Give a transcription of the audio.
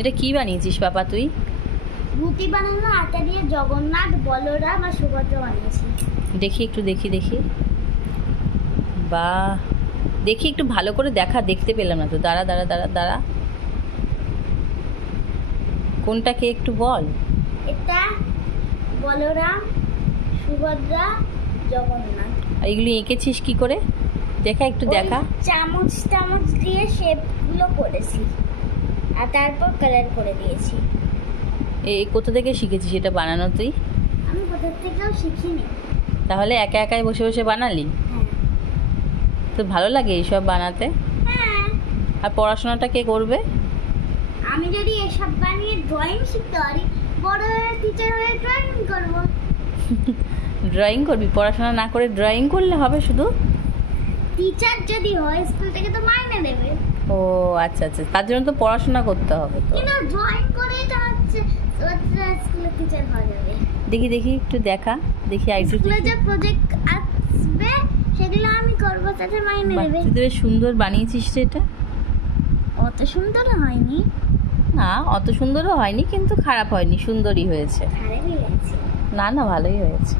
এটা কি বানিয়েছিস পাপা তুই? মূর্তি বানানো আটা দিয়ে জগন্নাথ, বলরাম আর সুভদ্রা বানিয়েছি। দেখি একটু, দেখি। বাহ, দেখি একটু ভালো করে দেখা, দেখতে পেলাম না তো। দাঁড়া। কোনটা কে একটু বল। এটা বলরাম, সুভদ্রা, জগন্নাথ। আর এগুলি এঁকেছিস কি করে? দেখা একটু দেখা। চামচ দিয়ে শেপগুলো করেছি আর তারপর কালার করে দিয়েছি। এই কোথা থেকে শিখেছিস এটা বানানো তুই? আমি কোথা থেকেও শিখিনি। তাহলে একাই বসে বানালি? হ্যাঁ। তো ভালো লাগে এইসব বানাতে? হ্যাঁ। আর পড়াশোনাটা কে করবে? আমি যদি এসব বানিয়ে ড্রয়িং শিখতে পারি, বড় হয়ে টিচার হয়ে ড্রয়িং করব। ড্রয়িং করবি? পড়াশোনা না করে ড্রয়িং করলে হবে শুধু? টিচার যদি হয় স্কুল থেকে তো মাইনে দেবে। ও আচ্ছা, তার জন্য তো পড়াশোনা করতে হবে তো। কিন্তু ড্রয়িং করেই তো হচ্ছে স্কুলের টিচার হয়ে যাবে। দেখি একটু দেখা, দেখি আইডিয়া। স্কুলে যে প্রজেক্ট আসবে সেগুলো আমি করব, তাতে মাইনে দেবে। তুই তো সুন্দর বানিয়েছিস রে এটা। অত সুন্দর হয়নি। না, অত সুন্দরও হয়নি, কিন্তু খারাপ হয়নি, সুন্দরই হয়েছে। খারাপই লাগছে। না, ভালোই হয়েছে।